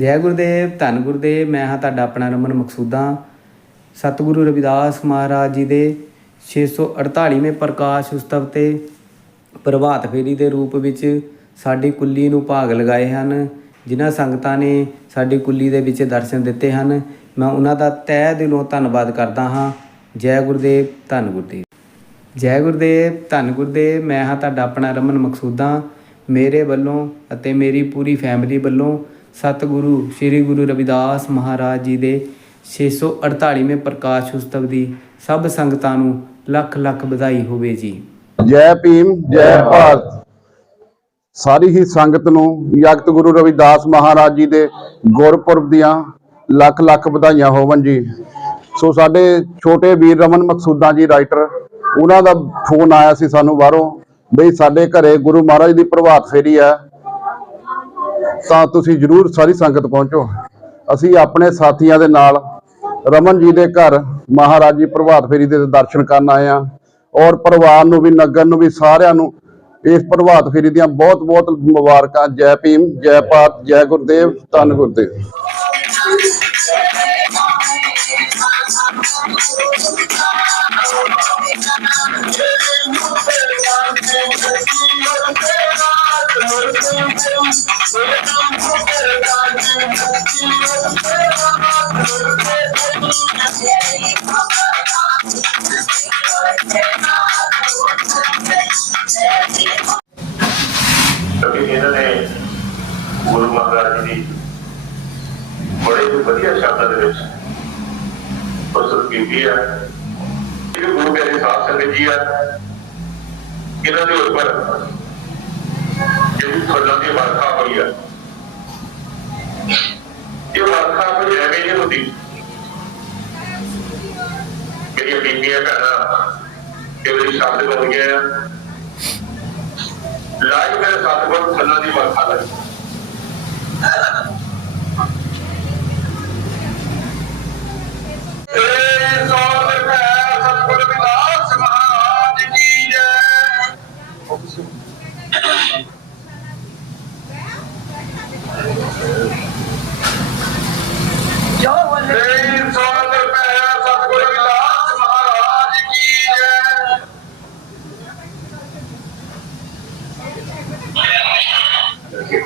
ਜੈ ਗੁਰਦੇਵ, ਧੰਨ ਗੁਰਦੇਵ, ਮੈਂ ਹਾਂ ਤੁਹਾਡਾ ਆਪਣਾ ਰਮਨ ਮਕਸੂਦਾ। ਸਤਿਗੁਰੂ ਰਵਿਦਾਸ ਮਹਾਰਾਜ ਜੀ ਦੇ 648ਵੇਂ ਪ੍ਰਕਾਸ਼ ਉਤਸਵ ਤੇ ਪ੍ਰਭਾਤ ਫੇਰੀ ਦੇ ਰੂਪ ਵਿੱਚ ਸਾਡੀ ਕੁੱਲੀ ਨੂੰ ਭਾਗ ਲਗਾਏ ਹਨ। ਜਿਨ੍ਹਾਂ ਸੰਗਤਾਂ ਨੇ ਸਾਡੀ ਕੁੱਲੀ ਦੇ ਵਿੱਚ ਦਰਸ਼ਨ ਦਿੱਤੇ ਹਨ। ਮੈਂ ਉਹਨਾਂ ਦਾ ਤਹਿ ਦਿਲੋਂ ਧੰਨਵਾਦ ਕਰਦਾ ਹਾਂ। ਜੈ ਗੁਰਦੇਵ, ਧੰਨ ਗੁਰਦੇਵ। ਜੈ ਗੁਰਦੇਵ, ਧੰਨ ਗੁਰਦੇਵ, ਮੈਂ ਹਾਂ ਤੁਹਾਡਾ ਆਪਣਾ ਰਮਨ ਮਕਸੂਦਾ। ਮੇਰੇ ਵੱਲੋਂ ਅਤੇ ਮੇਰੀ ਪੂਰੀ ਫੈਮਿਲੀ ਵੱਲੋਂ ਸਤਿਗੁਰੂ ਸ੍ਰੀ ਗੁਰੂ ਰਵਿਦਾਸ ਮਹਾਰਾਜ ਜੀ ਦੇ 648ਵੇਂ ਪ੍ਰਕਾਸ਼ ਉਤਸਵ ਦੀ ਸਭ ਸੰਗਤਾਂ ਨੂੰ ਲੱਖ ਲੱਖ ਵਧਾਈ ਹੋਵੇ ਜੀ। ਜੈ ਭੀਮ, ਜੈ ਭਾਰਤ। ਸਾਰੀ ਹੀ ਸੰਗਤ ਨੂੰ ਜਗਤ ਗੁਰੂ ਰਵਿਦਾਸ ਮਹਾਰਾਜ ਜੀ ਦੇ ਗੁਰਪੁਰਬ ਦੀਆਂ ਲੱਖ ਲੱਖ ਵਧਾਈਆਂ ਹੋਵਨ ਜੀ। ਸੋ ਸਾਡੇ ਛੋਟੇ ਵੀਰ ਰਮਨ ਮਕਸੂਦਾ ਜੀ ਰਾਈਟਰ, ਉਹਨਾਂ ਦਾ ਫੋਨ ਆਇਆ ਸੀ ਸਾਨੂੰ ਬਾਹਰੋਂ, ਬਈ ਸਾਡੇ ਘਰੇ ਗੁਰੂ ਮਹਾਰਾਜ ਦੀ ਪ੍ਰਭਾਤ ਫੇਰੀ ਹੈ। ਤਾਂ ਤੁਸੀਂ ਜਰੂਰ ਸਾਰੀ ਸੰਗਤ ਪਹੁੰਚੋ। ਅਸੀਂ ਆਪਣੇ ਸਾਥੀਆਂ ਦੇ ਨਾਲ ਰਮਨ ਜੀ ਦੇ ਘਰ, ਮਹਾਰਾਜ ਜੀ ਪ੍ਰਭਾਤ ਫੇਰੀ ਦੇ ਦਰਸ਼ਨ ਕਰਨ ਆਏ ਆ ਔਰ ਪਰਿਵਾਰ ਨੂੰ ਵੀ, ਨਗਰ ਨੂੰ ਵੀ, ਸਾਰਿਆਂ ਨੂੰ ਇਸ ਪ੍ਰਭਾਤ ਫੇਰੀ ਦੀਆਂ ਬਹੁਤ ਬਹੁਤ ਮੁਬਾਰਕਾਂ। ਜੈ ਭੀਮ, ਜੈ ਭਾਰਤ, ਜੈ ਗੁਰਦੇਵ, ਧੰਨ ਗੁਰਦੇਵ। ਕਿਉਂਕਿ ਇਹਨਾਂ ਨੇ ਗੁਰੂ ਮਹਾਰਾਜ ਜੀ ਦੀ ਬੜੇ ਹੀ ਵਧੀਆ ਸ਼ਬਦਾਂ ਦੇ ਵਿੱਚ ਪ੍ਰਸਤੁਤ ਕੀਤੀ ਹੈ ਇਹ ਗੁਰੂ ਪਿਆਰੇ ਸਾਧ ਸੰਗਤ ਜੀ ਆ, ਇਹਨਾਂ ਦੇ ਉੱਪਰ ਜਿਹੜੀ ਫੁੱਲਾਂ ਦੀ ਵਰਖਾ ਹੋਈ ਆ ਇਹ ਵਰਖਾ ਕੋਈ ਐਵੇਂ ਨਹੀਂ ਹੁੰਦੀ ਮੇਰੀਆਂ ਬੀਬੀਆਂ ਭੈਣਾਂ ਕਿ ਉਹਦੇ ਸ਼ਬਦ ਬਣ ਗਏ ਆ ਲਾਜ ਮੇਰੇ ਸਤਿਗੁਰ ਫੁੱਲਾਂ ਦੀ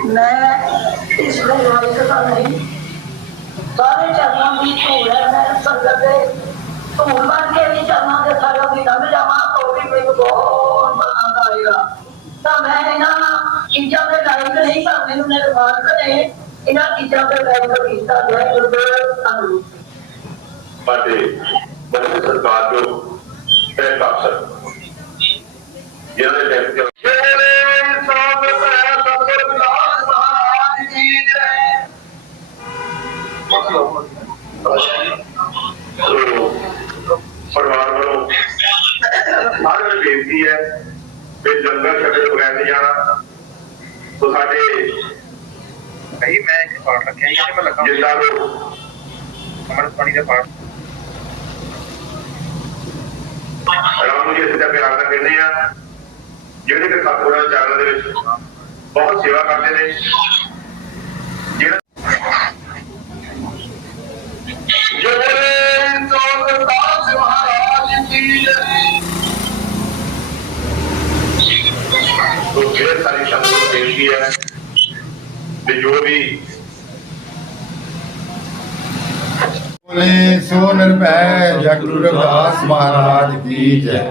ਮੈਂ ਇਸ ਨੂੰ ਰੋਕਦਾ ਨਹੀਂ ਸਾਰੇ ਚਰਨਾਂ ਦੀ ਧੂੜ ਹੈ। ਮੈਂ ਸੰਗਤ ਦੇ ਧੂੜ ਬਣ ਕੇ ਵੀ ਚਰਨਾਂ ਦੇ ਸਾਰਾ ਦੀ ਲੰਘ ਜਾਵਾਂ ਤਾਂ ਵੀ ਮੈਨੂੰ ਬਹੁਤ ਆਨੰਦ ਆਏਗਾ ਤਾਂ ਮੈਂ ਇਹਨਾਂ ਚੀਜ਼ਾਂ ਦੇ ਲਾਇਕ ਨਹੀਂ ਤਾਂ ਮੈਨੂੰ ਨਿਰਮਾਣ ਕਰੇ ਇਹਨਾਂ ਚੀਜ਼ਾਂ ਦੇ ਲਾਇਕ ਕੀਤਾ ਜੈ ਗੁਰਦੇਵ ਧੰਨਵਾਦ ਸਾਡੇ ਬੜੇ ਸਰਕਾਰ ਜੋ ਟੈਕ ਅਫਸਰ ਜਿਹਨਾਂ ਦੇ ਟੈਕ ਬੇਨਤੀ ਹੈ ਕਿ ਜੰਗਲ ਛੱਡੇ ਬਗੈਰ ਨਹੀਂ ਜਾਣਾ। ਸੋ ਸਾਡੇ ਭਾਈ ਮੈਂ ਇੱਕ ਪਾਠ ਰੱਖਿਆ ਜੀ ਮੈਂ ਲੱਗਾ। ਜਿੰਦਾ ਲੋਕ ਅਮਰਤ ਪਾਣੀ ਦਾ ਪਾਠ। ਰਾਮ ਜੀ ਅਸੀਂ ਤਾਂ ਪਿਆਰ ਨਾਲ ਕਹਿੰਦੇ ਆ ਜਿਹੜੇ ਕਿ ਸਤਿਗੁਰਾਂ ਦੇ ਚਰਨਾਂ ਦੇ ਵਿੱਚ ਬਹੁਤ ਸੇਵਾ ਕਰਦੇ ਨੇ ਜਿਹੜਾ ਜਿਹੜੇ ਸੋਨਦਾਸ ਮਹਾਰਾਜ ਕੀ ਜੈ ਤੋ ਫਿਰ ਸਾਰੀ ਸ਼ਬਦ ਨੂੰ ਬੇਨਤੀ ਹੈ ਤੇ ਜੋ ਵੀ ਬੋਲੇ ਸੋ ਨਿਰਭੈ ਜਗ ਗੁਰੂ ਰਵਿਦਾਸ ਮਹਾਰਾਜ ਕੀ ਜੈ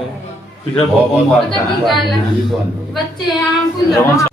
ਬਹੁਤ ਬਹੁਤ ਮੁਬਾਰਕਾਂ ਜੀ ਤੁਹਾਨੂੰ ਬੱਚੇ ਆ ਭੁੱਲਣਾ